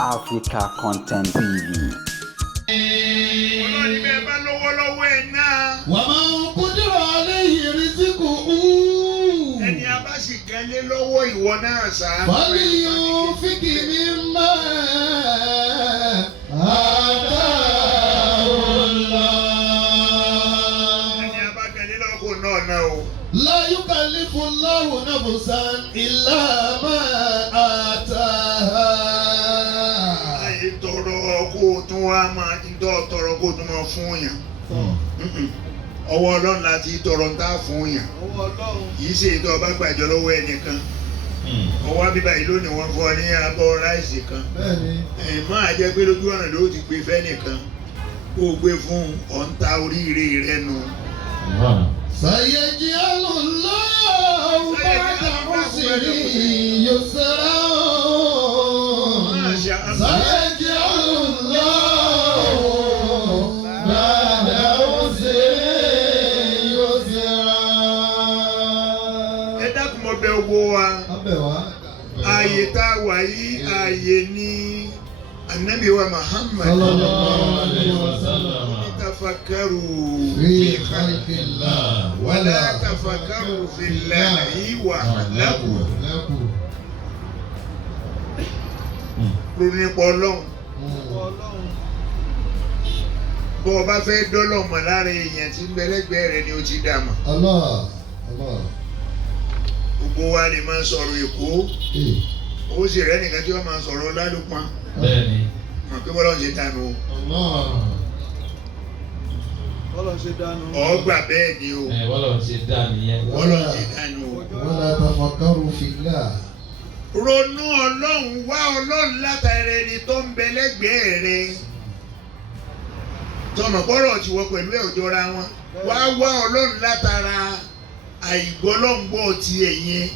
Africa Content TV. Ọlọ́ni bẹ́ẹ̀ bá lówó lọ́wọ́ ẹ̀ náà. Wà máa ń kúndìrọ̀ alẹ́ yìí rí sí kò hù. Ẹni a bá sì gẹ́lé lọ́wọ́ ìwọ náà sàánú. Fọ́lì yóò fi kì mí mọ́ àtàrọ̀lá. Ẹni a bá gẹ́lé lọ́wọ́ náà náà o. La yukallifu Allahu nafsan illa ma ataha. Ayé tọrọ kó o tún wá máa dídọ́ tọrọ kó o tún máa fún yàn. Ọwọ́ Ọlọ́run láti tọrọ ń tá fún yàn. Kìí ṣe ètò ọba gbàjọ lọ́wọ́ ẹnìkan. Ọwọ́ bíbá yìí lónìí wọ́n fọ́ ní abọ́ ráìsì kan. Máa jẹ́ pé lójú ọ̀nà ló ti gbé fẹ́nìkan. Kó o gbé fún ọ̀ǹta oríire rẹ nù. سيجعل الله بعد عسر يسرا سيجعل الله بعد عسر يسرا. Ẹ dákun mo bẹ̀ owó wa. Ààyè tá a wà yìí ààyè ní Ànábì wa Muhammad. sallallahu alaihi wasallam. تفكروا في خلق الله ولا تفكروا في الله وحده. ronú nípa Ọlọ́run. Bó o bá fẹ́ dọ́lọ̀ mọ̀ lára èèyàn tí ń bẹ lẹ́gbẹ̀ẹ́ rẹ ni o ti dà mọ̀. Gbogbo wa lè máa sọ̀rọ̀ Èkó. Ó sì rẹ́ nìkan tí wọ́n máa sọ̀rọ̀ Lálùpọ̀n. Bẹ́ẹ̀ni. Mọ̀ pé bọ́lá ń ṣe dànù o. Ọgbà bẹ́ẹ̀ ni o. Bọ́lá ń ṣe dànù yẹn. Bọ́lá ń ṣe dànù o. ولا تفكروا في الله. Ronú Ọlọ́run, wá Ọlọ́run látara ẹni tó ń bẹ lẹ́gbẹ̀ẹ́ rẹ. Tọmọ pọ́rọ̀ ti wọ pẹ̀lú ẹ̀ òjọra wọn. Wá Ọlọ́run látara àìgbọ́lọ́ngbọ́ ti ẹ̀yẹn.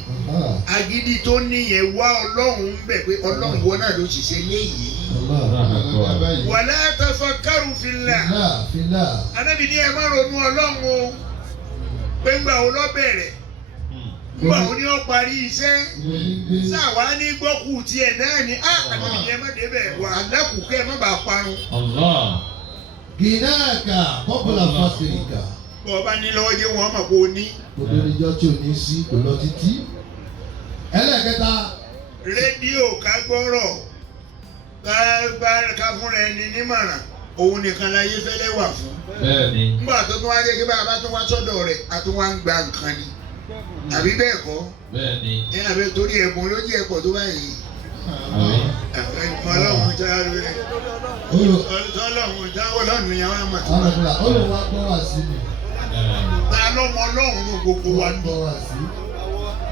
Agídí tó níyẹn wá Ọlọ́run ń bẹ̀ pé Ọlọ́run ìwọ náà ló ṣiṣẹ́ léyìí. Wala tafakkaru fillah. Ànábì ní ẹ má ronú Ọlọ́run o. Pé ńgbà wo ló bẹ̀rẹ̀? Ńgbà wo ni ó parí iṣẹ́? Sáwa ní gbọ́kù tiẹ̀ náà ni Ànábì ní ẹ má débẹ̀ wà lẹ́kùn kẹ́ ẹ má bàa parun. Gìnáàkà kọ́pọ̀lá fásitìkà. Bọ́ ọba ní lọ́wọ́ jẹ́ wọn mọ̀ kó o ní. Gbogbo ìjọ tí ò ní sí kò lọ títí. Ẹlẹ́kẹta. Rédíò ká gbọ́rọ̀ ká fúnra ẹni nímọ̀ràn òun nìkan láyé fẹ́lẹ́ wà fún. Bẹ́ẹ̀ni. Nígbà tó tún wá jẹ́ kí bàbá tó wá sọ́dọ̀ rẹ̀ a tún wá ń gba nǹkan ni. Àbí bẹ́ẹ̀ kọ́? Bẹ́ẹ̀ni. Ẹ àbẹ torí ẹ̀bùn ló jẹ́ ẹ̀pọ̀ tó báyìí. Ọlọ́run já rẹ̀. Ọlọ́run já Ọlọ́run ni àwọn àmọ̀ tó wà. Olùwà gbọ́ wá sí mi. Ta ló mọ Ọlọ́run ní gbogbo wa ní? Gbọ́ wá sí.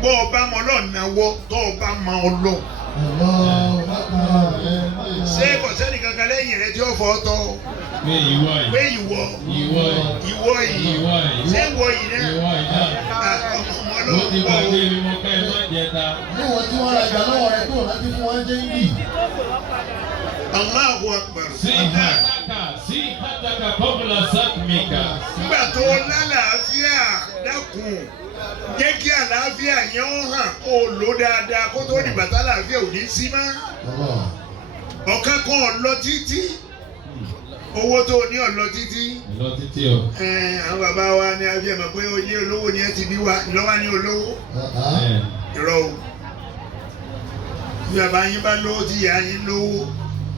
Bọ́ ọ bá mọ Ọlọ́run náwó tó o bá mọ Ọlọ́run. Ṣé kò sẹ́ni kankan lẹ́yìn rẹ tí ó fọ́ tọ́? Pé ìwọ yìí. Pé ìwọ. Ìwọ yìí. Ìwọ yìí. Ìwọ yìí. Ṣé ìwọ yìí náà? Ìwọ yìí náà. Ọmọ Ó ti Ọlọ́run gbàgbé kọ́ mi mo ká ẹ má jẹta. Níwọ̀n tí wọ́n ra ìgbà lọ́wọ́ rẹ̀ tó láti fún wọn jẹ́ ìbí. Allahu Akbar. Sí kátàkà kọ́bùlà sátìmíkà. Nígbà tó lálàáfíà dákun jẹ́ kí àlàáfíà yẹn ó hàn kó o lò dáadáa kó tó dìgbà tá àlàáfíà ò ní sí mọ́. Ọ̀kan kan ọ̀lọ́ títí owó tó ní ọ̀lọ́ títí. Lọ títí o. Àwọn bàbá wa ní abíyá mọ̀ pé oyè olówó ni ẹ ti bí wa lọ́wọ́ ní olówó. Irọ́ o. Bí bàbá yín bá lówó tí ìyá yín lówó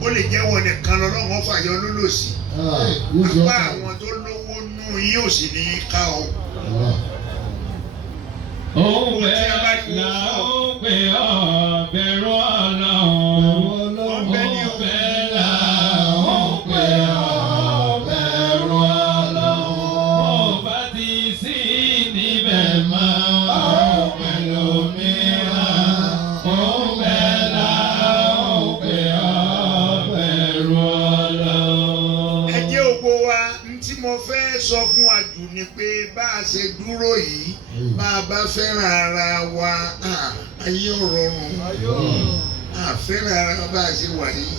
ó lè jẹ́ wọn nìkan lọ́wọ́ fàyọ lólòsì. Apá àwọn tó lówó nù yín ò sì ní í ká ọ. Òun bẹ́ẹ̀ là ó pè ọ́ bẹ̀rù Ọlọ́run. Òun bẹ́ẹ̀ là ó pè ọ́ bẹ̀rù Ọlọ́run. Ó bá ti sí níbẹ̀ máa ó pẹ̀lú mìíràn. Òun bẹ́ẹ̀ là ó pè ọ́ bẹ̀rù Ọlọ́run. Ẹ jẹ́ ògbó wa ntí mo fẹ́ sọ fún wa jù ni pé bá a ṣe dúró yìí bá a bá fẹ́ràn ara wa ayé ò rọrùn. Fẹ́ràn ara wa bá a ṣe wà yìí.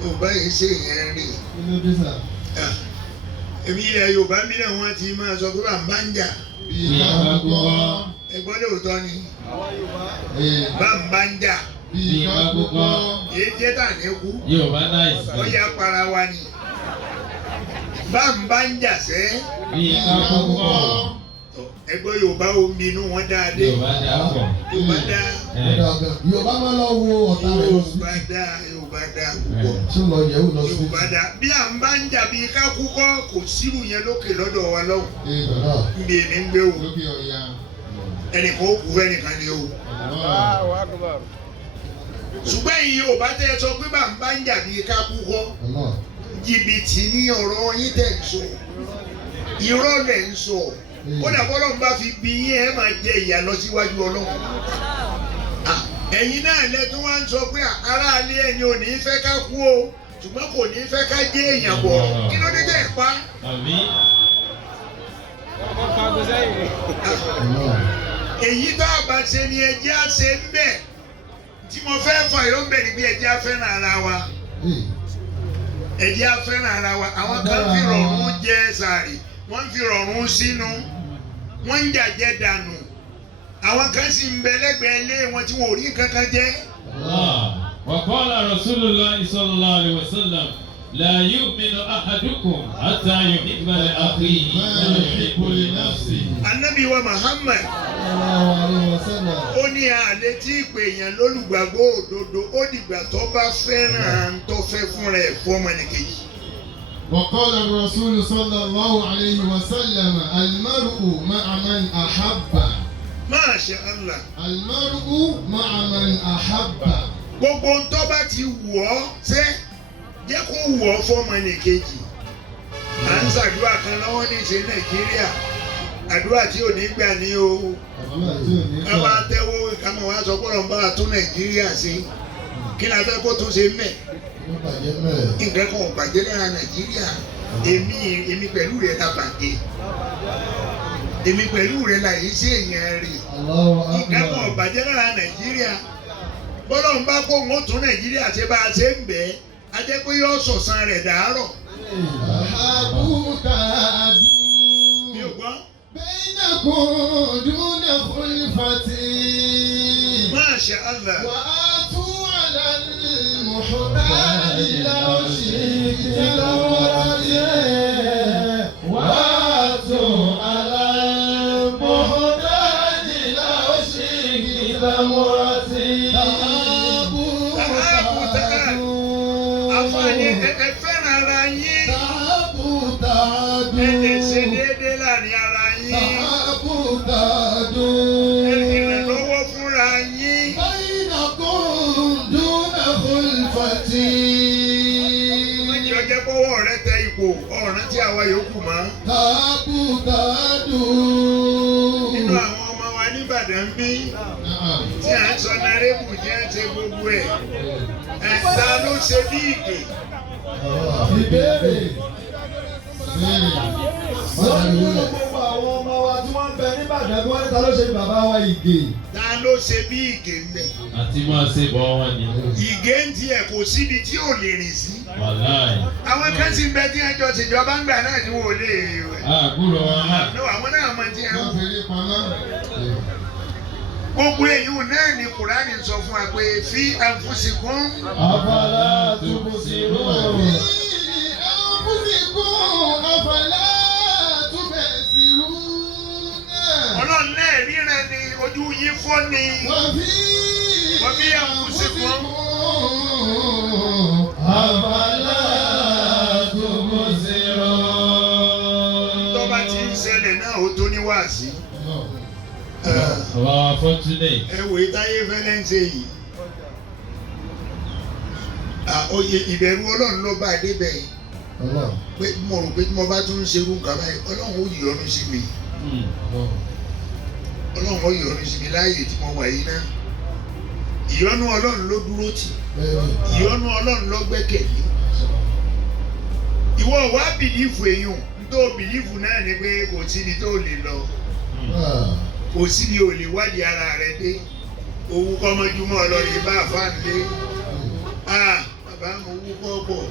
Yorùbá yìí ṣe ìyẹn rí. Èmi ilẹ̀ Yorùbá mi náà wọ́n ti máa sọ pé bàbá ń jà. Ẹgbọ́n lóòótọ́ ni. Bàbá ń jà. Bí kakúkọ. Èyí jẹ́ tàní kú. Yorùbá náìsì. Ó yá para wa ni. Bá ń jà sẹ́. Bí kakúkọ. Ẹgbẹ́ Yorùbá omi inú wọn dáadé. Yorùbá dá pọ̀. Yorùbá dá. Yorùbá máa lọ wo ọ̀tá rẹ̀ lọ sí. Yorùbá dá púpọ̀. Tún lọ yẹ̀wò lọ sí. Yorùbá dá. Bí à ń bá ń jà bí kakúkọ kò sírù yẹn lókè lọ́dọ̀ wa lọ́hùn. Nbí èmi ń gbé o. Ẹnìkan ó kú ẹnìkan ni o. Ṣùgbọ́n èyí Yorùbá tẹ́ ẹ sọ pé bá ń jà bí kakúkọ. Jìbìtì ní ọ̀rọ̀ yín tẹ̀ ń sọ. Irọ́ lẹ̀ ń sọ. Kódà bọ́lọ́run bá fi bí yín ẹ máa jẹ ìyà lọ síwájú Ọlọ́run. Ẹ̀yin náà lẹ́tún wá ń sọ pé aráalé ẹni ò ní fẹ́ ká kú o ṣùgbọ́n kò ní fẹ́ ká jẹ́ èèyàn bọ̀ kí ló dé tẹ̀ pa. Èyí tá a bá ṣe ni ẹjẹ́ á ṣe ń bẹ̀ tí mo fẹ́ fà yóò bẹ̀ ní bí ẹjẹ́ á fẹ́ràn ara wa. Ẹjẹ́ á fẹ́ràn ara wa àwọn kan fi rọrùn jẹ sàárì wọ́n fi rọrùn sínú wọ́n ń jàjẹ́ dànù àwọn kan sì ń bẹ lẹ́gbẹ̀ẹ́ ilé wọn tí wọn ò rí kankan jẹ. Wa qala Rasulullahi sallallahu alaihi wasallam la yu'minu ahadukum hatta yuhibba li akhihi ma yuhibbu li nafsihi. Ànábì wa Muhammad ó ní àlẹ́ tí ìpè yẹn lólùgbàgbọ́ òdodo ó dìgbà tó bá fẹ́ràn tó fẹ́ fúnra ẹ̀ fọ́mọnìkejì. وقال الرسول صلى الله عليه وسلم المرء مع من أحب. ما شاء الله. المرء مع من أحب. Gbogbo ntọ́ bá ti wù ọ́ ṣe jẹ́ kó wù ọ́ fọ́mọnìkejì. À ń ṣàdúrà kan lọ́wọ́ ní ṣe Nàìjíríà àdúrà tí ò ní gbà ní o. Ká bá tẹ́wọ́ ká mọ̀ wá sọ pé ọ̀rọ̀ ń bá wa tún Nàìjíríà ṣe kí ni a fẹ́ kó tún ṣe mẹ́. Nǹkan kan ò bàjẹ́ lára Nàìjíríà èmi pẹ̀lú rẹ̀ la bàjẹ́ èmi pẹ̀lú rẹ̀ la yìí ṣe èèyàn rè nǹkan kan ò bàjẹ́ lára Nàìjíríà bọ́lá ń bá kó ń tún Nàìjíríà ṣe bá a ṣe ń bẹ̀ ẹ́ a jẹ́ pé yóò sọ̀sán rẹ̀ dàárọ̀. Mi ò gbọ́. بينكم دون خلفة. Masha Allah. وآتوا على المحتاج لو شئت مرتين. وآتوا على المحتاج لو شئت مرتين. Àfààní ẹ fẹ́ràn ara yín. تعبوا Ẹ lè ṣe déédéé láàrin ara yín. Ẹ lè ìrànlọ́wọ́ fúnra yín. Wọ́n jẹ́ ọjọ́ pọ́wọ́ rẹ tẹ ipò ọ̀ràn tí àwa yòókù mọ́. Nínú àwọn ọmọ wa ní Ìbàdàn bí tí à ń sọ narébù jẹ́ ṣe gbogbo ẹ̀. Ta ló ṣe bí ìgè? Ìbéèrè. Gbogbo àwọn ọmọ wa tí wọ́n ń bẹ ní Ìbàdàn bí wọ́n ní ta ló ṣe bí bàbá wa Ìgè. Ta ló ṣe bí ìgè ń bẹ̀? Àti máa ṣe bọ́ wọn ni. Ìgè ń tiẹ̀ kò síbi tí ò lè rìn sí. Wàláì. Àwọn kan sì ń bẹ tí ẹjọ́ ṣèjọba ń gbà náà ni wọn ò lè wẹ̀. Àbúrò wọn náà. Àwọn náà mọ tí ẹ ń Wọ́n fèrè pamọ́. gbogbo èyí náà ni Kùránì sọ fún wa pé fi anfusikum. Afala tubsirun. Ọlọ́run náà ríran ni ojú yín fọ́ ni. Wọ́n fi anfusikum. Afala tubsirun. Tó bá ti ń ṣẹlẹ̀ náà ó tó ní wáàsí. Àwọn fortunate. Ẹ wò táyé fẹ́lẹ́ ń ṣe yìí. Oyè ìbẹ̀rù Ọlọ́run ló bá a débẹ̀ yìí. Pé mo rò pé tí mo bá tún ń ṣerú nǹkan báyìí Ọlọ́run ó yọ́nú sí mi. Ọlọ́run ó yọ́nú sí mi láàyè tí mo wà yìí náà. Ìyọ́nú Ọlọ́run ló dúró tì. Ìyọ́nú Ọlọ́run ló gbẹ́kẹ̀lé. Ìwọ wá bìlífù èèyàn tó bìlífù náà ni pé kò síbi tó lè lọ. Kò síbi ò lè wádìí ara rẹ dé. Owó kọ́mọjúmọ́ ọlọ́rin bá àfáàndé. Bàbá mo wúkọ́ bọ̀.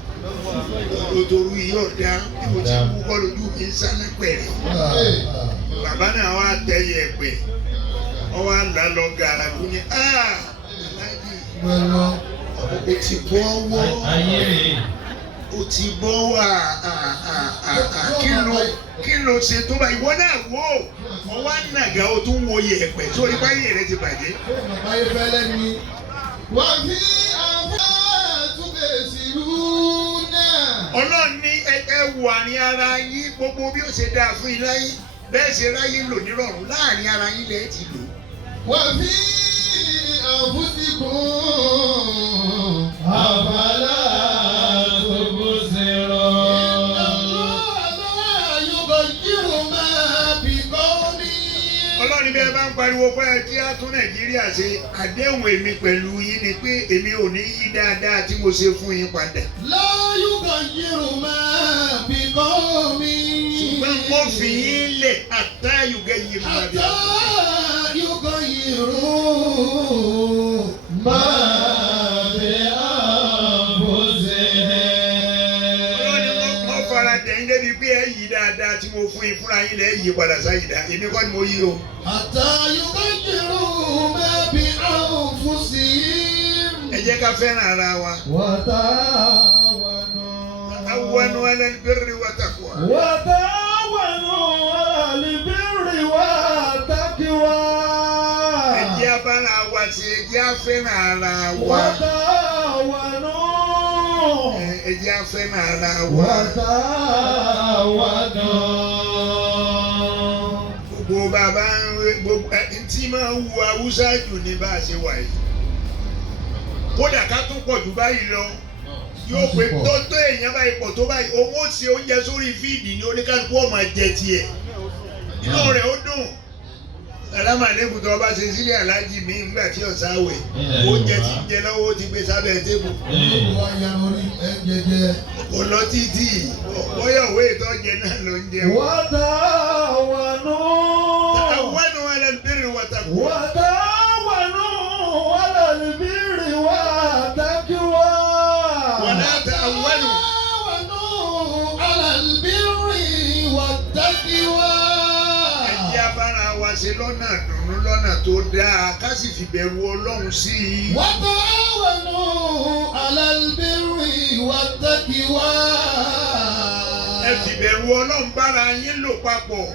Òtòrú yìí ọ̀dá bí mo ti wúkọ́ lójú mi ń sáná pẹ̀rẹ̀. Bàbá náà wá tẹ̀yẹ̀ ẹ̀pẹ̀. Wọ́n wá là lọ gàrà kú ni. Aláàjì O ti bọ́ wọ́. Ayé rè. O ti bọ́ wà kí ló ṣe tó bá ìwọ náà wò ó wá nàgà o tún wo yẹ̀pẹ̀ sórí báyìí rẹ ti bàjẹ́. Báyìí fẹ́lẹ́ ni. Wà fi àfẹ́túbẹ̀ sílú náà. Ọlọ́run ní ẹ wò àárín ara yín gbogbo bí ó ṣe dáa fún yín láyé bẹ́ẹ̀ ṣe ráyé lò nírọ̀rùn láàrin ara yín lẹ́ẹ̀ ti lò. Wà fi àfúsìkún. Àbálá tó bó ṣe rọ. Ọlọ́run bí ẹ bá ń pariwo pé kí á tún Nàìjíríà ṣe àdéhùn èmi pẹ̀lú yín ni pé èmi ò ní yí dáadáa tí mo ṣe fún yín padà. Láyúkọ̀ yìí máa bí kọ́ mi. Ṣùgbọ́n mo fi yín lẹ̀ àtàyùgẹ́ yìí máa bí. Àtàyùgọ̀ yìí máa bí àbòsí. Ọlọ́run mo fara dẹ̀yìn débi pé ẹ yí dáadáa tí mo fún yín fúnra yín lẹ̀ yí padà sáyidá èmi kọ́ ni mo yí o. Àtàyùgọ̀ yìí máa bí àbòsí. Ẹ jẹ́ ká fẹ́ràn ara wa. Ta'awanu 'ala al-birri wa taqwa. Ẹ jẹ́ abára wa ṣe ẹ jẹ́ afẹ́ràn ara wa. Ẹ jẹ́ afẹ́ràn ara wa. Gbogbo bàbá gbogbo tí máa ń wu Haúsá jù ní bá a ṣe wà yìí. Kódà ká tún pọ̀ jù báyìí lọ. Yóò pé tó èèyàn báyìí pọ̀ tó báyìí owó ṣe oúnjẹ sórí fíìdì ní oníkálukú ó máa jẹ tiẹ̀. Inú rẹ̀ ó dùn. Sàlámà lẹ́kùn tó bá ṣe sílé aláàjì mi nígbà tí ọ̀sán wẹ̀. Oúnjẹ tí ń jẹ lọ́wọ́ ó ti gbé sábẹ́ tébù. Kò lọ títí bóyá òwe ìtọ́jẹ náà ló ń jẹ. Ta'awanu 'ala al-birri wa taqwa. ولا تعاونوا على البر والتقوى. Ẹ jẹ́ abára wa ṣe lọ́nà dùnú lọ́nà tó dáa ká sì fi bẹ̀rù Ọlọ́run sí i. وتعاونوا على البر والتقوى. Ẹ fi bẹ̀rù Ọlọ́run bára yín lò papọ̀.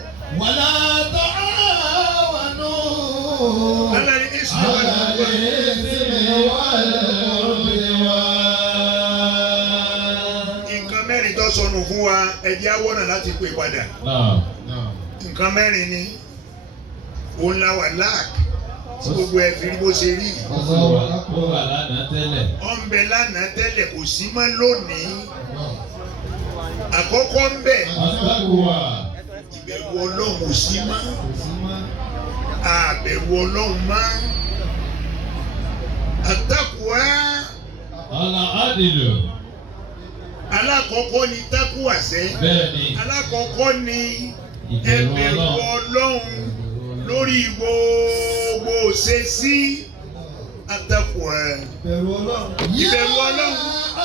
ولا تعاونوا على الإثم والعدوان. Nǹkan mẹ́rin tó sọnù fún wa ẹ jẹ́ á wọ́nà láti pè padà. Nǹkan mẹ́rin ni òun la wà láàkì tí gbogbo ẹ fi rí bó ṣe rí. Ó wà lánàá tẹ́lẹ̀. Ó ń bẹ lánàá tẹ́lẹ̀ kò sí mọ́ lónìí. Àkọ́kọ́ ń bẹ. Ìbẹ̀rù Ọlọ́run ò sí mọ́. Àbẹ̀rù Ọlọ́run mọ́. Àtàkùwá. Al-adlu. Alákọ̀ọ́kọ́ ni tákùwà sẹ́. Bẹ́ẹ̀ni. Alákọ̀ọ́kọ́ ni ẹ̀bẹ̀rù Ọlọ́run lórí gbogbo òṣèṣí. Àtàkùwá. Ìbẹ̀rù Ọlọ́run. Ìbẹ̀rù Ọlọ́run.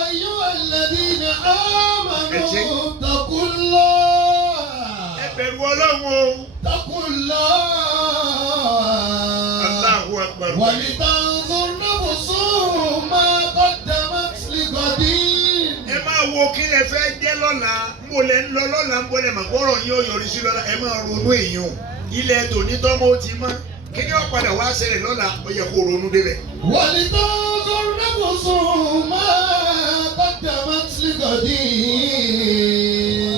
أيها الذين آمنوا Ẹ̀jẹ̀. اتقوا الله. Ẹ̀bẹ̀rù Ọlọ́run o. اتقوا الله. Allahu Akbar. ولتنظر نفس ما قدمت لغد. Ẹ máa wo kí lẹ fẹ́ jẹ́ lọ́la mo lẹ ń lọ lọ́la ń bọ́ lẹ mà gbọ́rọ̀ yín ó yọrí sí lọ́la ẹ máa ronú èèyàn ilẹ̀ tòní tọ́mọ ó ti mọ́ kí ni ó padà wá ṣẹlẹ̀ lọ́la ó yẹ kó ronú débẹ̀. ولتنظر نفس ما قدمت لغد.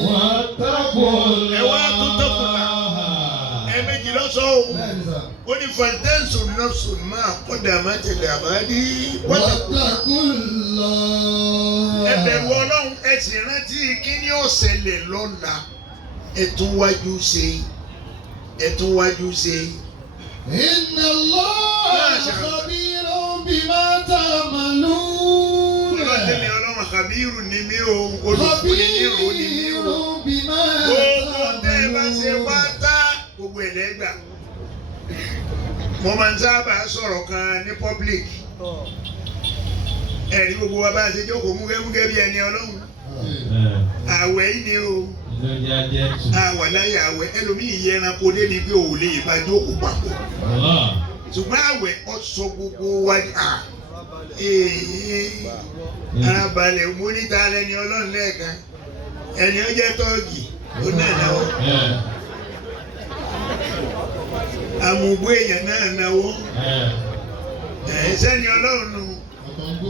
واتقوا Ẹ wá tún tọ́kùnà ẹ̀ẹ̀mejì lọ́sọ̀ o ó ní fàǹtẹ́ǹsì nọ́ọ̀sù máa kọ́dà má tẹ̀lé àbádí wọ́tàkùn. واتقوا الله. Ẹ bẹ̀rù Ọlọ́run ẹ sì rántí kí ni ó ṣẹlẹ̀ lọ́la ẹ tún wájú ṣe ẹ tún wájú ṣe. إن الله خبير بما تعملون. Ọlọ́dẹ̀mí Ọlọ́run Khabiru ni mí o olùkọ́ ni mí o ni mí o. خبير بما Gbogbo tẹ́ ẹ bá ṣe تعملون. pátá gbogbo ẹ̀ lẹ́gbà. Mo máa ń sábà sọ̀rọ̀ kan ní public. Ẹ̀rí gbogbo wa bá ṣe jókòó múgẹ́múgẹ́ bí ẹni Ọlọ́run. Àwẹ̀ yìí ni o. Àwẹ̀ láyé àwẹ̀ ẹlòmíì yẹ ẹranko débi pé òun lè bá jókòó papọ̀. Ṣùgbọ́n àwẹ̀ ọ̀sọ̀ gbogbo wa ni Arábalẹ̀ mú níta lẹ́ni ọlọ́run lẹ́ẹ̀kan. Ẹni ó jẹ́ tọ́ọ̀gì ó náà náwó. Àmùgbó èèyàn náà náwó. Sẹ́ni ọlọ́run nù.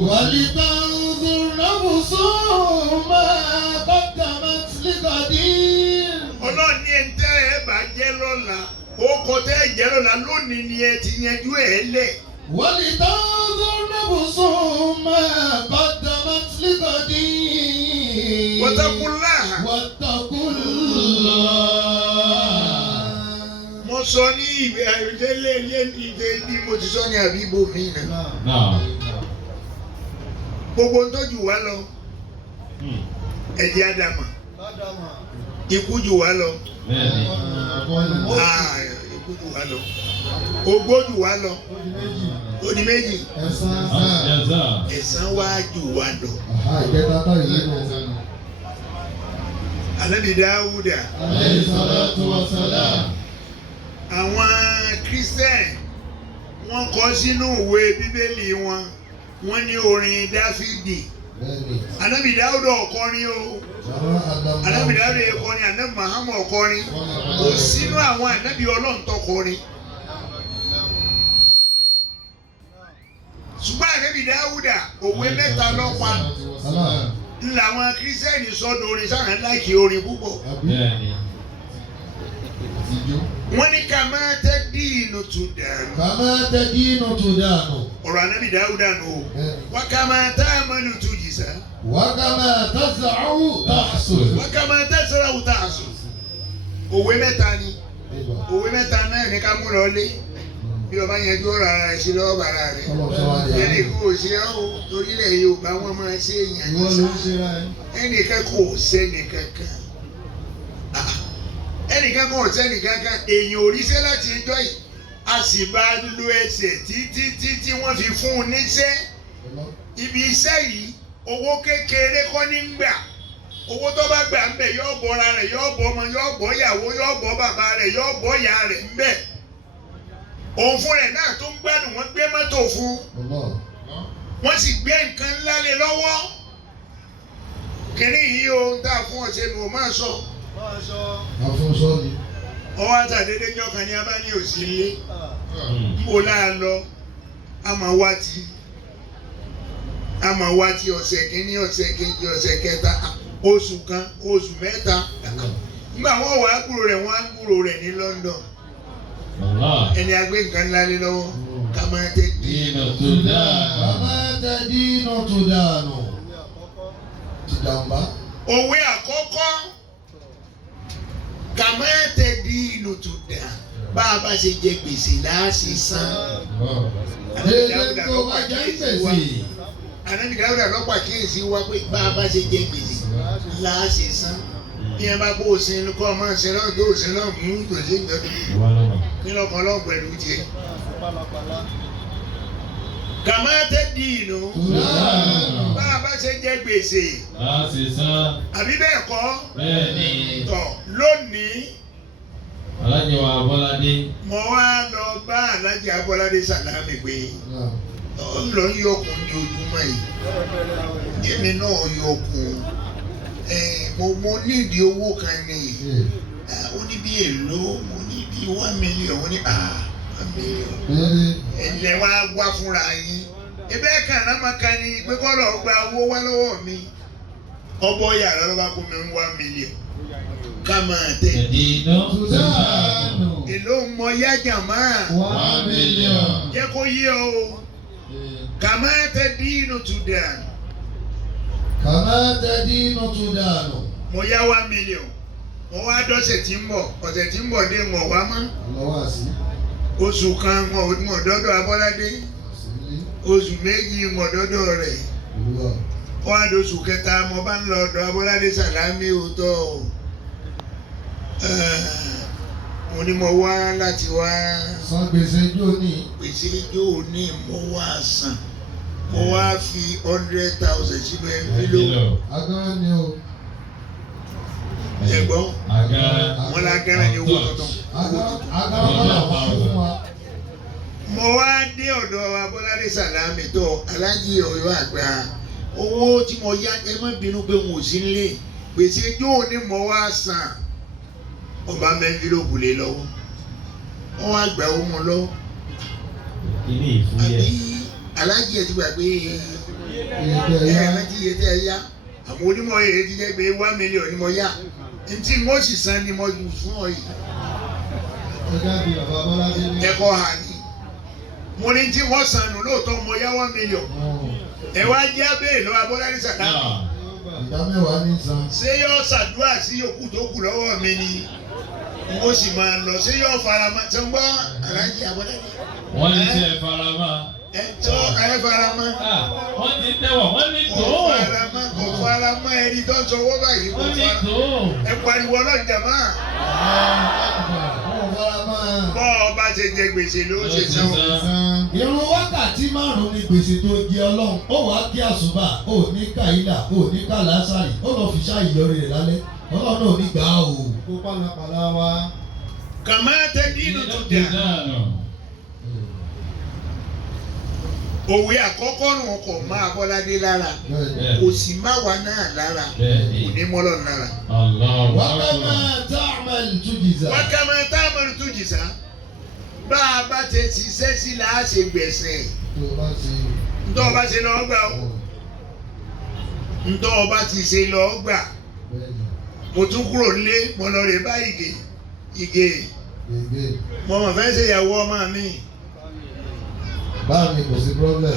ولتنظر نفس ما قدمت لغد. Ọlọ́run ní ẹni tẹ́ ẹ bá jẹ́ lọ́la. Ó kọ tẹ́ ẹ jẹ́ lọ́la lónìí ni ẹ ti yanjú ẹ̀ lẹ̀. ولتنظر نفس ما قدمت لغد. واتقوا الله. واتقوا الله. Mo sọ ní ìwé àyọ̀délé ìdè bí mo ti sọ ní àbíbò mi náà. Gbogbo ń tọ́jú wa lọ. Ẹ̀jẹ̀ Ádámà. Ikú jù wá lọ. Ikú jù wá lọ. Ogbó jù wá lọ. Ó di méjì. Ẹ̀san wá jù wá lọ. Ànábì Dáúdà. Alayhi salatu wa salam. Àwọn Kristẹn wọ́n kọ sínú ìwé Bíbélì wọn. Wọ́n ní orin Dáfídì. Ànábì Dáúdà ọ̀kọrin o. Ànábì Dáúdà ọ̀kọrin, Ànábì Muhammad ọ̀kọrin. Kò sínú àwọn ànábì Ọlọ́run tó kọrin. Ṣùgbọ́n Ànábì Dáúdà òwe mẹ́ta lọ́pa. Làwọn Kírísítẹ́nì sọ́dọ̀ orin sáà láìkí orin púpọ̀. Wọ́n ní ká máa tẹ́ dínú tó dànù. Ká máa tẹ́ dínú tó dànù. Ọ̀rọ̀ Ànábì Dáúdà nù o. Wá ká máa tá àmọ́lù tó yìí sá. Wá ká máa tásàáwù tàṣù. Wá ká máa tásàáwù tàṣù. Òwe mẹ́ta ni. Òwe mẹ́ta náà ní ká mú lọ lé. Bí ọba yẹn jó ra ara ṣe lọ́wọ́ bàrà rẹ̀. Ẹnì kò ṣe ọ́ o, torílẹ̀ Yorùbá wọn máa ṣe èèyàn ní sá. Ẹnìkan kò sẹ́ni kankan. Ẹnìkan kò sẹ́ni kankan. Èèyàn ò ríṣẹ́ láti ẹjọ́ yìí. A sì bá lo ẹsẹ̀ títí wọ́n fi fún un níṣẹ́. Ibi iṣẹ́ yìí, owó kékeré kọ́ ní gbà. Owó tó bá gbà ń bẹ̀ yóò bọ́ ara rẹ̀, yóò bọ́ ọmọ, yóò bọ́ ìyàwó, yóò bọ́ bàbá rẹ̀, yóò bọ́ ìyá rẹ̀ ń bẹ̀. Òun fún rẹ̀ náà tó ń gbádùn, wọ́n gbé mọ́tò fún. Wọ́n sì gbé nǹkan ńlá lé lọ́wọ́. Kìnní yìí o ń tà fún ọ̀sẹ̀ ni o máa sọ. Àfúnṣọ́ ni. Ọwọ́ àtàdédé jọ́kan ni a bá ní òsì ilé. Mo láà lọ, a máa wá ti ọ̀sẹ̀ kìíní, ọ̀sẹ̀ kejì, ọ̀sẹ̀ kẹta, oṣù kan, oṣù mẹ́ta. Nígbà wọ́n wà á gbúrò rẹ̀, wọ́n á gbúrò rẹ̀ ní London. Ẹni agbé nǹkan ńlá lé lọ́wọ́, ká máa tẹ́ dínú tó dànù. Ká máa tẹ́ dínú tó dànù. Ti jàmbá. Òwe àkọ́kọ́, ká máa tẹ́ dínú tó dànù. Bá a bá ṣe jẹ gbèsè láàṣì san. Dédé tó bá jẹ́ gbèsè. Ànábì Dáúdà lọ́pàá kíyèsí wa pé bá a bá ṣe jẹ gbèsè láàṣì san. Bí ẹ bá kó o sin kọ́ ọ máa ṣe lọ́wọ́ tó o sin lọ́wọ́ mú gbèsè gbẹdọ̀. Kí lọ́kàn lọ́wọ́ pẹ̀lú tiẹ̀. Ká máa tẹ́ dínú. Bá a bá ṣe jẹ gbèsè. Láti san. Àbí bẹ́ẹ̀ kọ́? Bẹ́ẹ̀ni. Tọ̀ lónìí. Alájẹ wa Abọ́ládé. Mo wá lọ bá Alájẹ Abọ́ládé Sàlámì pé ó lọ yọkùn ní ojúmọ́ yìí. Èmi náà yọkùn. Mo nídìí owó kan ní. Ó ní bí èlò, mo ní bí 1 million. Ó ní 1 million. Ẹ̀lẹ́ wá wá fúnra yín. Ebẹ́ kan náà máa kan ní pé kọ́ lọ gba owó wá lọ́wọ́ mi. Ọbọ̀ yàrá ló bá kó mi 1 million. Ká máa tẹ̀ dínú tó dànù. Èló mọ yájà máa. 1 million. Jẹ́ kó yé o. Ká máa tẹ̀ dínú tó dànù. Ká máa tẹ́ dínú tó dànù. Mo yá 1 million. Mo wá dọ́sẹ̀ tí ń bọ̀. Ọ̀sẹ̀ tí ń bọ̀ dé mọ̀ wá mọ́. Lọ́wọ́ àsí. Oṣù kan mọ̀ dọ́dọ̀ Abọ́ládé. Oṣù méjì mọ̀ dọ́dọ̀ rẹ̀. Wọ́n á dóṣù kẹta mo bá ń lọ ọ̀dọ̀ Abọ́ládé Sàlámì òótọ́ o. Mo ní mo wá láti wá. San gbèsè jó ní. Gbèsè jó ní mo wá san. Mo wá fi 100,000 sínú envelope. Agárá ni o. Ẹ̀gbọ́n. Agárá. Wọ́n lá agárá ní owó tuntun. Agárá náà wà fún wa. mo wá dé ọ̀dọ̀ Abọ́ládé Sàlámì tó Aláàjì Ọ̀yọ́ àgbà owó tí mo yá ẹ má bínú pé mo sì ń lé gbèsè jóò ní mo wá san ọba mẹ́fìlógún lé lọ́wọ́ wọ́n wá gbà ó mọ lọ́wọ́ àbí Aláàjì ẹ ti gbàgbé Aláàjì yẹ tẹ́ ẹ yá àwọn onímọ̀ èrè ti jẹ́ pé 1 million ni mo yá ntí mo sì san ni mo jù fún ọ yìí ẹ̀kọ́ hà ní mo ní tí wọ́n san nù lóòótọ́ mo yá 1 million ẹ wá jẹ́ abẹ́rẹ́ lọ́wọ́ Abọ́ládé Sàlámì ìdá mẹ́wàá ní san. ṣé yóò ṣàdúrà sí yòókù tó kù lọ́wọ́ mi ni mo sì máa lọ ṣé yóò faramọ́ ṣé ń gbọ́ Aláàjì Abọ́ládé. wọ́n ní sẹ́ faramọ́. ẹ tọ́ ẹ faramọ́. wọ́n ti tẹ́wọ̀ wọ́n ní tó. kò faramọ́ ẹni tó ń sọ owó báyìí kò faramọ́. ẹ pariwo ọlọ́jà máa. bọ́ ọba ṣe jẹ gbèsè ló ṣe san. Ìrun wákàtí 5 ni gbèsè tó jẹ Ọlọ́run. Ó wàá kí àsùbà, ó ní kàílà, ó ní kàlásàrì, ó lọ fi ṣá ìyọrí rẹ̀ lálẹ́. Ọlọ́run náà ní gbà á o. Kó pàlàpàlà wa. Kàmá tẹ dínú tó dà. Òwe àkọ́kọ́ nù ọkọ̀ máa Bọ́ládé lára. Kò sì má wa náà lára. Kò ní mọ́lọ̀ lára. Wákàmá ta'mal tujza. Wákàmá ta'mal tujza. Bá a bá ti ṣiṣẹ́ sí la á ṣe gbẹ̀sẹ̀. Ntọ́ ọba ṣe lọ́ọ́ gbà ó. Ntọ́ ọba ti ṣe lọ́ọ́ gbà. Mo tún kúrò nílé mo lọ rè bá Ìgè. Mo mọ̀ fẹ́ ṣe ìyàwó ọmọ mi. Báwo ni kò sí problem?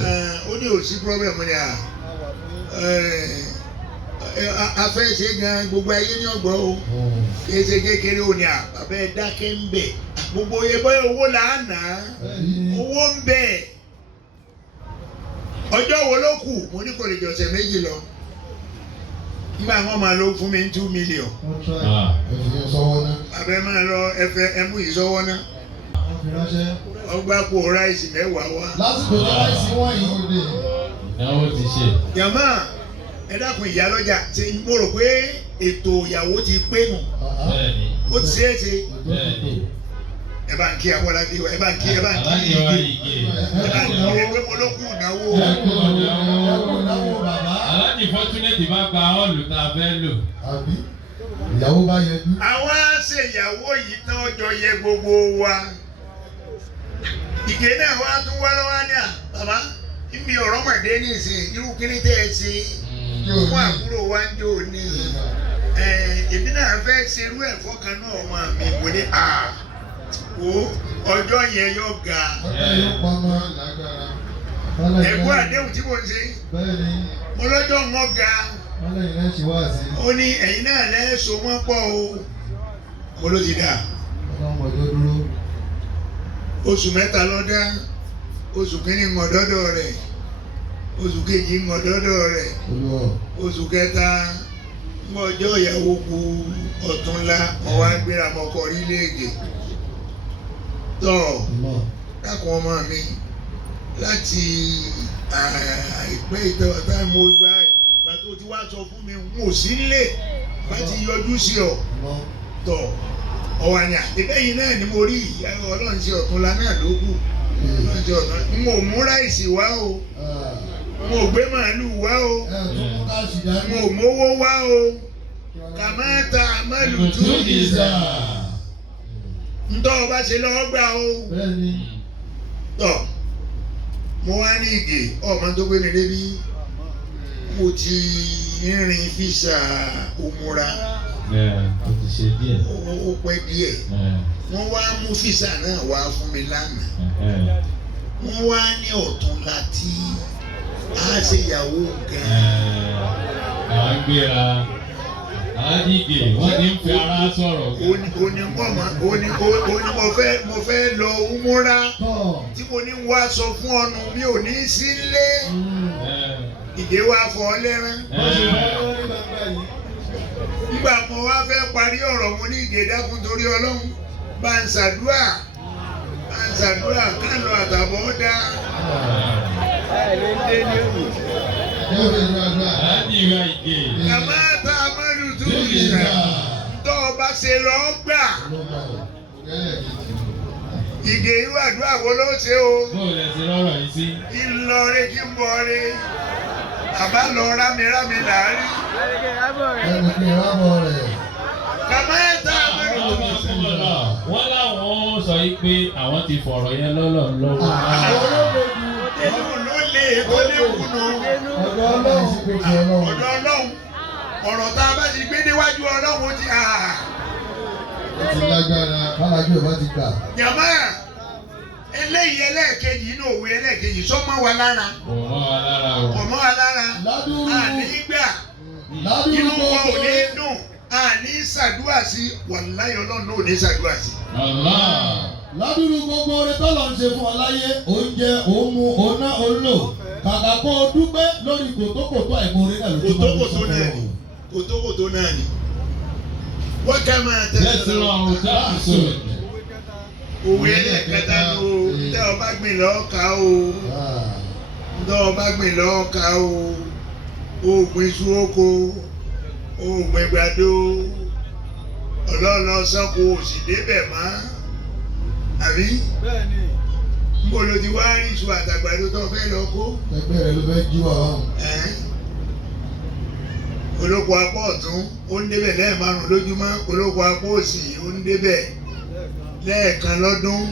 Ó ní ò sí problem ni à. A fẹ́ ṣe gan gbogbo ayé ní ọgbọ́n o. Kéṣe kékeré o ní à. Bàbá ẹ dákẹ́ ń bẹ̀. Gbogbo ebó owó là á nà á. Owó ń bẹ̀. Ọjọ́ wo ló kù? Mo ní kò lè jọ ọ̀sẹ̀ méjì lọ. Nígbà wọn máa lọ fún mi 2 million. Abẹ́ máa lọ ẹmú ìsọwọ́ náà. Ọgbà kó ráìsì 10 wá. Lásìkò tó ráìsì wọ́n yìí. Ìyàwó ti ṣe. Jàmá ẹ dákun ìyá lọ́jà ṣe mo rò pé ètò ìyàwó ti pé nù. Ó ti ṣe é ṣe. Ẹ bá ń kí Abọ́ládé wa ẹ bá ń kí Ìgè. Ẹ bá ń kí ẹgbẹ́ mọ́lọ́kù náwó. Aláàjì Fortunate bá gba ọ́ọ̀lù tá a fẹ́ lò. Ìyàwó bá yẹ bí. Àwa ṣe ìyàwó yìí tán ọjọ́ yẹ gbogbo wa. Ìgè náà wá tún wá lọ́wọ́ ní à bàbá níbi ọ̀rọ̀ màdé nìsín irú kíní tẹ́ ẹ ṣe fún àbúrò wa ń jò ní. Èmi náà fẹ́ ṣerú ẹ̀fọ́ kan náà ọmọ mi kò ní wo ọjọ́ yẹn yóò ga. Ẹ̀gbọ́n àdéhùn tí mo ń ṣe mo lọ́jọ́ wọn ga. Ó ní ẹ̀yin náà lẹ́sọ̀ wọ́n pọ̀ o. Mo ló ti dà. Oṣù 3 lọ́dá. Oṣù kìíní ń ọ̀dọ́dọ̀ rẹ̀. Oṣù kejì ń ọ̀dọ́dọ̀ rẹ̀. Oṣù kẹta ń ọjọ́ ìyàwó kù ọ̀túnla wọ́n wá gbéra mọ́kọ orílẹ̀-èdè. Tọ́ dákun ọmọ mi láti àìpẹ́ ìtọ́ta mo gba ìgbà tó ti wá sọ fún mi n ò sí nílé bá ti yọjú sí ọ tọ ọ̀wànyà ìbẹ́yìn náà ni mo rí Ọlọ́run ṣe ọ̀túnla náà ló kù Ọlọ́run ṣe ọ̀túnla n ò mú ráìsì wá o n ò gbé màálù wá o n ò mówó wá o kàmáta àmàlù tún ìzà ntọ́ ọba ṣe lọ́wọ́ gbà o tọ́ mo wá ní Ìgè ọmọ tó gbé mi débi mo ti rìn físà òmùra ó pẹ́ díẹ̀ wọ́n wá mú físà náà wá fún mi lánàá wọ́n wá ní ọ̀túnla tí a ṣe ìyàwó gan-an. àwọn gbéra Ìgè wọ́n ti ń fi ara sọ̀rọ̀. mo fẹ́ lọ umura tí mo ní wá sọ fún ọnu mi ò ní sílé. Ìgè wá fọ lẹ́rán. Nígbà mo wá fẹ́ parí ọ̀rọ̀ mo ní Ìgè dákun torí Ọlọ́run bá ń ṣàdúrà kánú àtàbọ̀ dá. Kàmá tá a mọ́lù tó ìṣà tó ọba ṣe lọ gbà. Ìgè irú àdúrà wo ló ṣe o? Bó o lè ṣe lọ́rọ̀ yìí sí? Kí n lọ rí kí n bọ̀ rí. Àbá lọ rámi láàárín. Ẹni kí n rábọ̀ rẹ̀. Kàmá ẹ̀ tá a mẹ́rin tó mọ̀ sí. Wọ́n láwọn sọ yìí pé àwọn ti fọ̀rọ̀ yẹn lọ́lọ́ lọ́wọ́. Inú ló lè tó lé kùnú. Ọ̀dọ̀ Ọlọ́run. Ọ̀rọ̀ tá a bá ti gbé níwájú Ọlọ́run ti hà. Ó ti lágbára. Bálájú ẹ̀ bá ti gbà. Jàmá eléyìí ẹlẹ́ẹ̀kejì inú òwe ẹlẹ́ẹ̀kejì sọ́mọ́ wa lára. Ọmọ wa lára. Àní gbà. Inú wa ò ní dùn. Àní ṣàdúrà sí wàláyé Ọlọ́run náà ò ní ṣàdúrà sí. Ládùúgbò gbogbo orin tọ́lọ̀ ń ṣe fún ọ láyé, oúnjẹ, òmu, ọ̀nà, olò. Kàkà kó o dúpẹ́ lórí kòtókòtó àìmọ̀ọ́rẹ́ náà ló ti máa ń sọ fún ọ. Kòtókòtó náà ni. Wọ́n ká máa tẹ̀sán òwe ẹlẹ́ẹ̀kẹta ni o. Ǹjẹ́ ọba gbìn lọ́ọ̀ká o? Ǹjẹ́ ọba gbìn lọ́ọ̀ká o? Oògùn iṣu oko, oògùn ìgbàdo, ọlọ́ọ̀lọ́ sọ́kò òsì débẹ̀ mọ́. Àbí? Mo lo ti wá rí iṣu àtàgbàdo tó fẹ́ lọ kó. Ẹgbẹ́ rẹ ló fẹ́ jí wà wọ́n. Olóko apá ọ̀tún ó ń débẹ̀ lẹ́ẹ̀márùn-ún lójúmọ́. Olóko apá òsì ó ń débẹ̀ lẹ́ẹ̀kan lọ́dún.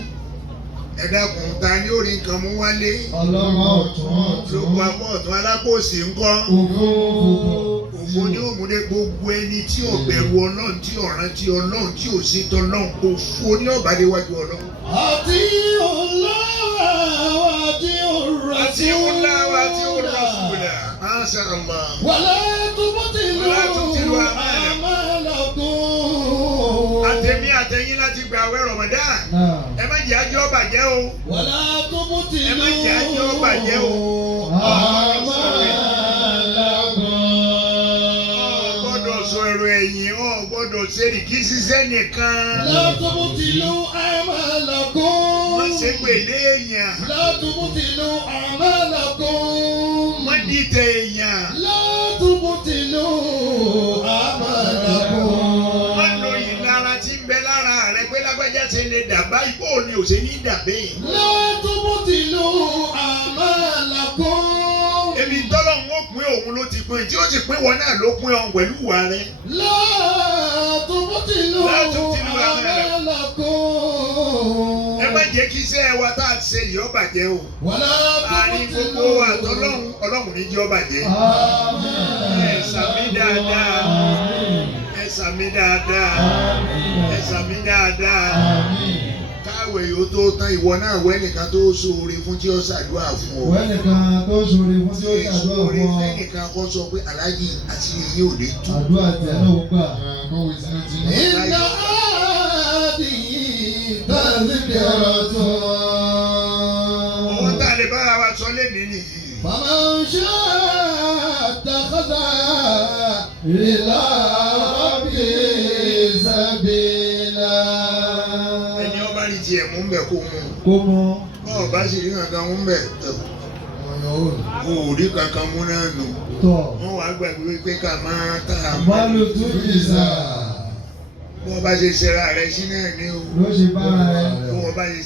Ẹ dákun ta ni ó rí nǹkan mú wálé? Ọlọ́run ọ̀tún. Olóko apá ọ̀tún alápò òsì ńkọ́? Òfò ní òmùdé gbogbo ẹni tí ò bẹ̀rù Ọlọ́run tí ò rántí Ọlọ́run tí ò sí tọ́lọ́run òfò ní ọ̀bàdéwájú Ọlọ́run. Àti ọlọ́wà àti ọ̀rọ̀ Àti ọláwà àti ọlọ́sùnwòlà. Masha Allah. Wàlá tubtilu a'malakum. Àtẹ̀mí àtẹ̀yìn láti gba àwẹ̀ Ramadan. Ẹ má jẹ́ ajé ọba jẹ́ o. Wàlá tubtilu Ẹ má jẹ́ ajé ọba jẹ́ o. Gbọ́dọ̀ sọ èrò ẹ̀yìn ọ̀ gbọ́dọ̀ sẹ́ni kí ṣiṣẹ́ nìkan. La tubtilu a'malakum. Má ṣe pèlè èèyàn. La tubtilu a'malakum. Má dìtẹ̀ èèyàn. La tubtilu a'malakum. Má lo ìlara tí ń bẹ lára rẹ pé lágbájá ṣe lè dàbá ipò ni ò ṣe ní dàbẹ́. La tubtilu a'malakum. Èmi tọ́lọ̀ ń pín òun ló ti pín tí ó ti pín wọn náà ló pín ọ̀hún pẹ̀lú ìwà rẹ. La tubtilu a'malakum. Ẹ má jẹ́ kí iṣẹ́ wa tá a ti ṣe yìí ó bàjẹ́ o. Wàlá Àárín gbogbo àtọ́lọ́hún Ọlọ́run ní jẹ́ ó bàjẹ́. Ẹ sàmí dáadáa. Ẹ sàmí dáadáa. Ẹ sàmí dáadáa. Káwé yóò tó tán ìwọ náà wẹ́ nìkan tó ṣoore fún tí ó ṣàdúrà fún ọ. Wẹ́nìkan tó ṣoore fún tí ó ṣàdúrà Ṣoore fún ọ. fẹ́nìkan kọ́ sọ pé aláàjì àti èyí ò lè tú. Àdúrà tẹ̀ náà ó gbà. Bọ́wé sí ti ní. Inna hadhihi tadhkiratun. Owó tá a lè bára wa sọ lé nìyí. Faman sha'a ittakhadha ila rabbihi sabila. Ẹni ọba rí tiẹ̀ mú bẹ̀ kó mú. Kó mọ. Bọ́ọ̀ bá sì rí kankan mú bẹ̀ tẹ̀. O ò rí kankan mú náà nù. Tọ̀. Wọ́n wá gbàgbé wípé ká máa tà á. Àbálò tó jìzà. Bọ́ọ̀ bá ṣe ṣera rẹ̀ sí náà ní o. Ló ṣe bára rẹ̀. Bọ́ọ̀ bá ṣe